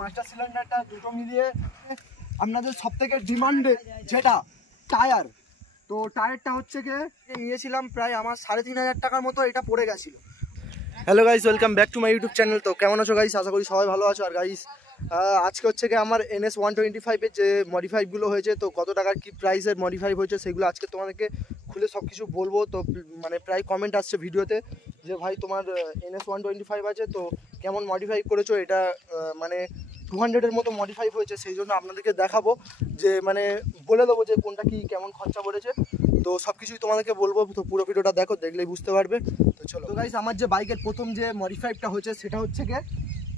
Master সিলিন্ডারটা দুটো মিলিয়ে আপনাদের সবথেকে ডিমান্ডে যেটা টায়ার, তো টায়ারটা হচ্ছে গিয়ে নিয়েছিলাম প্রায় আমার ৩,৫০০ টাকার মতো, এটা পড়ে গেছিলো। Hello guys, welcome back to my YouTube channel. তো কেমন আছো গাইস? আশা করি সবাই ভালো আছো। আর গাইস আজকে হচ্ছে গিয়ে আমার NS 125-এর যে মডিফাইগুলো হয়েছে, তো কত টাকার কী প্রাইসের মডিফাই হয়েছে সেগুলো আজকে তোমাদেরকে খুলে সব কিছু বলবো। তো মানে প্রায় কমেন্ট আসছে ভিডিওতে যে ভাই তোমার NS 125 আছে, তো কেমন মডিফাই করেছো, এটা মানে 200-এর মতো মডিফাই হয়েছে, সেই জন্য আপনাদেরকে দেখাবো, যে মানে বলে দেবো যে কোনটা কি কেমন খরচা পড়েছে। তো সব কিছুই তোমাদেরকে বলবো, তো পুরো ভিডিওটা দেখো, দেখলেই বুঝতে পারবে। তো চলো। তো গাইস আমার যে বাইকের প্রথম যে মডিফাইটা হয়েছে সেটা হচ্ছে গিয়ে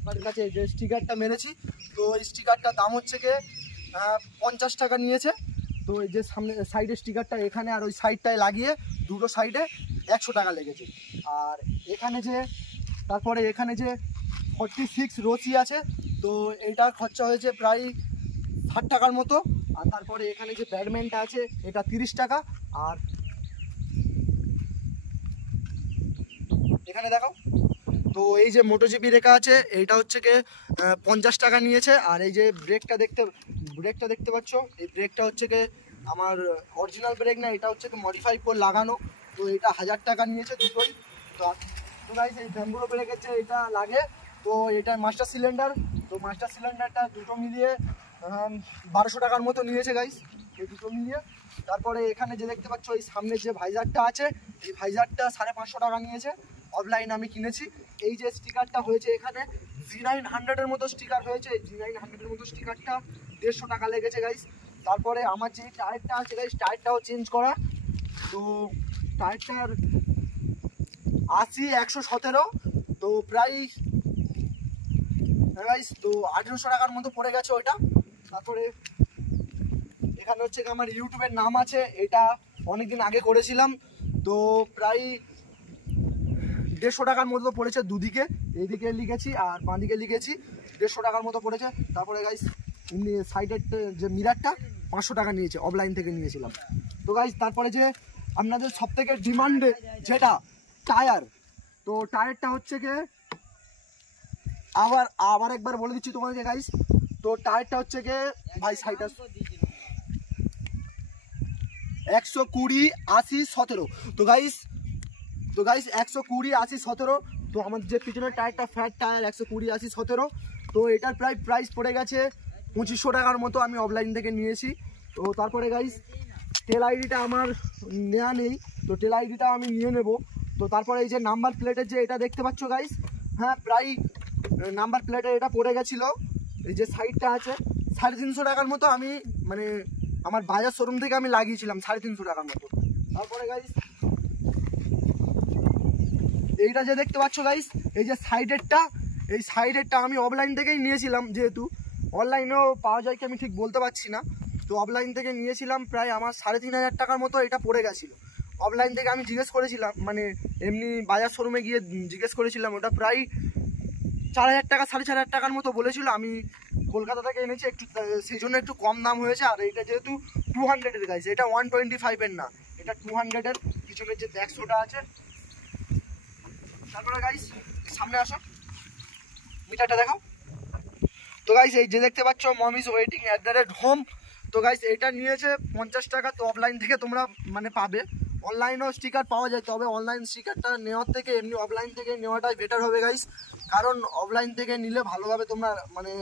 আমার কাছে যে স্টিকারটা মেরেছি, তো এই স্টিকারটার দাম হচ্ছে গিয়ে 50 টাকা নিয়েছে। তো এই যে সামনে সাইডের স্টিকারটা এখানে আর ওই সাইডটায় লাগিয়ে দুটো সাইডে 100 টাকা লেগেছে। আর এখানে যে তারপরে এখানে যে 46 রশি আছে, তো এইটার খরচা হয়েছে প্রায় 60 টাকার মতো। আর তারপরে এখানে যে ব্যাডম্যানটা আছে এটা 30 টাকা। আর এখানে দেখো, তো এই যে মোটোজিপি রেখা আছে এইটা হচ্ছে গিয়ে 50 টাকা নিয়েছে। আর এই যে ব্রেকটা দেখতে পাচ্ছ, এই ব্রেকটা হচ্ছে গিয়ে আমার অরিজিনাল ব্রেক না, এটা হচ্ছে মডিফাই করে লাগানো, তো এটা 1000 টাকা নিয়েছে দুটোই। তো গাইস এই ব্যাম্বুরো ব্রেকের যে এটা লাগে, তো এটা মাস্টার সিলিন্ডার, তো মাস্টার সিলিন্ডারটা দুটো মিলিয়ে 1200 টাকার মতো নিয়েছে গাইস, এই দুটো মিলিয়ে। তারপরে এখানে যে দেখতে পাচ্ছ এই সামনে যে ভাইজারটা আছে, এই ভাইজারটা 550 টাকা নিয়েছে, অফলাইন আমি কিনেছি। এই যে স্টিকারটা হয়েছে এখানে G900-এর মতো স্টিকার হয়েছে, এই G900-এর মতো স্টিকারটা 150 টাকা লেগেছে গাইস। তারপরে আমার যে টায়ারটা আছে গাইস, টায়ারটাও চেঞ্জ করা, তো টায়ারটার 80-117, তো প্রায় গাইস তো 1800 টাকার মতো পড়ে গেছে ওইটা। তারপরে এখানে হচ্ছে আমার ইউটিউবের নাম আছে, এটা অনেকদিন আগে করেছিলাম, তো প্রায় 150 টাকার মতো পড়েছে দুদিকে, এইদিকে লিখেছি আর বাঁ দিকে লিখেছি, 150 টাকার মতো পড়েছে। তারপরে গাইস সাইডের যে মিরারটা 500 টাকা নিয়েছে, অফলাইন থেকে নিয়েছিলাম। তো গাইস তারপরে যে আপনাদের সবথেকে ডিমান্ডে যেটা টায়ার, তো টায়ারটা হচ্ছে গিয়ে আবার একবার বলে দিচ্ছি তোমাদেরকে গাইস, তো টায়ারটা হচ্ছে গিয়ে ভাই সাইডটা 120-80-17, তো গাইস 120-80-17, তো আমার যে পিছনের টায়ারটা ফ্যাট টায়ার 120-80-17, তো এটার প্রাইস পড়ে গেছে 2500 টাকার মতো, আমি অফলাইন থেকে নিয়েছি। তো তারপরে গাইস টেল আইডিটা আমার নেওয়া নেই, তো টেল আইডিটা আমি নিয়ে নেব। তো তারপরে এই যে নাম্বার প্লেটের যে এটা দেখতে পাচ্ছ গাইস, হ্যাঁ প্রায় নাম্বার প্লেটের এটা পড়ে গেছিলো, এই যে সাইডটা আছে 350 টাকার মতো, আমি মানে আমার বাজার শোরুম থেকে আমি লাগিয়েছিলাম 350 টাকার মতো। তারপরে গাইস এইটা যে দেখতে পাচ্ছ গাইস, এই যে সাইডেরটা আমি অফলাইন থেকেই নিয়েছিলাম, যেহেতু অনলাইনেও পাওয়া যায় কি আমি ঠিক বলতে পারছি না, তো অফলাইন থেকে নিয়েছিলাম প্রায় আমার 3500 টাকার মতো এটা পড়ে গেছিলো। অফলাইন থেকে আমি জিজ্ঞেস করেছিলাম, মানে এমনি বাজার শোরুমে গিয়ে জিজ্ঞেস করেছিলাম, ওটা প্রায় 4000 টাকা 4500 টাকার মতো বলেছিল। আমি কলকাতা থেকে এনেছি, একটু সেই জন্য একটু কম দাম হয়েছে। আর এটা যেহেতু 200-এর গাইস, এটা 125-এর না, এটা 200-এর, পিছনের যে ব্যাকশোটা আছে। তারপরে গাইস সামনে আসো, মিটারটা দেখাও। তো গাইস এই যে দেখতে পাচ্ছ মম ইজ ওয়েটিং @home, তো গাইস এটা নিয়েছে 50 টাকা। তো অফলাইন থেকে তোমরা মানে পাবে, অনলাইনেও স্টিকার পাওয়া যায়, তবে অনলাইন স্টিকারটা নেওয়ার থেকে এমনি অফলাইন থেকে নেওয়াটাই বেটার হবে গাইস, কারণ অফলাইন থেকে নিলে ভালোভাবে তোমরা মানে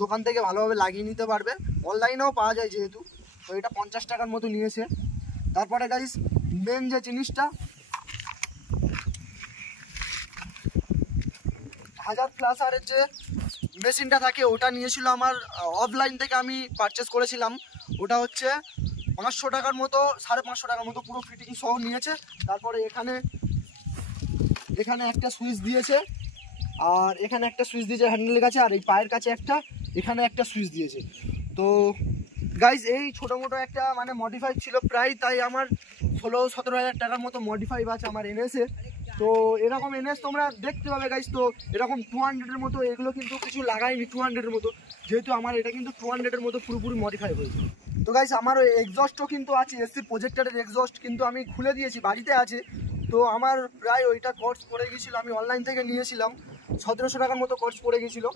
দোকান থেকে ভালোভাবে লাগিয়ে নিতে পারবে, অনলাইনেও পাওয়া যায় যেহেতু। তো এটা 50 টাকার মতো নিয়েছে। তারপরে গাইস মেন যে জিনিসটা 1000+-এর যে মেশিনটা থাকে, ওটা নিয়েছিল আমার অফলাইন থেকে, আমি পারচেস করেছিলাম, ওটা হচ্ছে 500 টাকার মতো, 550 টাকার মতো পুরো ফিটিং সহ নিয়েছে। তারপরে এখানে একটা সুইচ দিয়েছে, আর এখানে একটা সুইচ দিয়েছে হ্যান্ডেলের কাছে, আর এই পায়ের কাছে এখানে একটা সুইচ দিয়েছে। তো গাইজ এই ছোটো মোটো একটা মানে মডিফাই ছিল প্রায়, তাই আমার 16-17 হাজার টাকার মতো মডিফাই আছে আমার NS-এ। তো এরকম NS তোমরা দেখতে পাবে গাইজ, তো এরকম 200-এর মতো, এগুলো কিন্তু কিছু লাগাইনি 200-এর মতো, যেহেতু আমার এটা কিন্তু 200-এর মতো পুরোপুরি মডিফাই হয়েছে। তো গাইজ আমার ওই এক্সস্টও কিন্তু আছে, এসসি প্রজেক্টারের এক্সস্ট কিন্তু আমি খুলে দিয়েছি, বাড়িতে আছে। তো আমার প্রায় ওইটা কোর্স করে গিয়েছিলো, আমি অনলাইন থেকে নিয়েছিলাম। 1700 টাকার মতো খরচ পড়ে গেছিলো।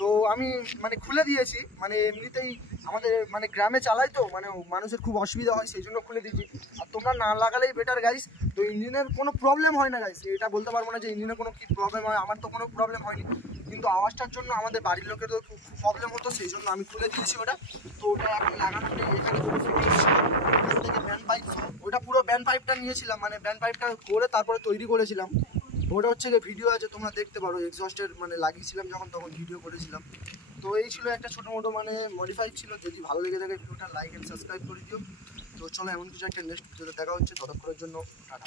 তো আমি মানে খুলে দিয়েছি, মানে এমনিতেই আমাদের মানে গ্রামে চালাই তো, মানে মানুষের খুব অসুবিধা হয় সেই জন্য খুলে দিয়েছি। আর তোমরা না লাগালেই বেটার গাইস। তো ইঞ্জিনের কোনো প্রবলেম হয় না গাইস, এটা বলতে পারবো না যে ইঞ্জিনের কোনো কি প্রবলেম হয়, আমার তো কোনো প্রবলেম হয়নি, কিন্তু আওয়াজটার জন্য আমাদের বাড়ির লোকেরও খুব প্রবলেম হতো, সেই জন্য আমি খুলে দিয়েছি ওটা। তো ওটা এখন লাগানো নেই, এখানে কোনো ফিটিংস থেকে ব্যান্ড পাইপ, ওটা পুরো ব্যান্ড পাইপটা নিয়েছিলাম, মানে ব্যান্ড পাইপটা করে তারপরে তৈরি করেছিলাম। ওটা হচ্ছে যে ভিডিও আছে, তোমরা দেখতে পারো, এক্সস্টের মানে লাগিয়েছিলাম যখন তখন ভিডিও করেছিলাম। তো এই ছিল একটা ছোটো মোটো মানে মডিফাই ছিল। যদি ভালো লেগে থাকে ভিডিওটা লাইক অ্যান্ড সাবস্ক্রাইব করে দিও। তো চলো এমন কিছু একটা নেক্সট ভিডিওতে দেখা হচ্ছে, ততক্ষণের জন্য টাটা।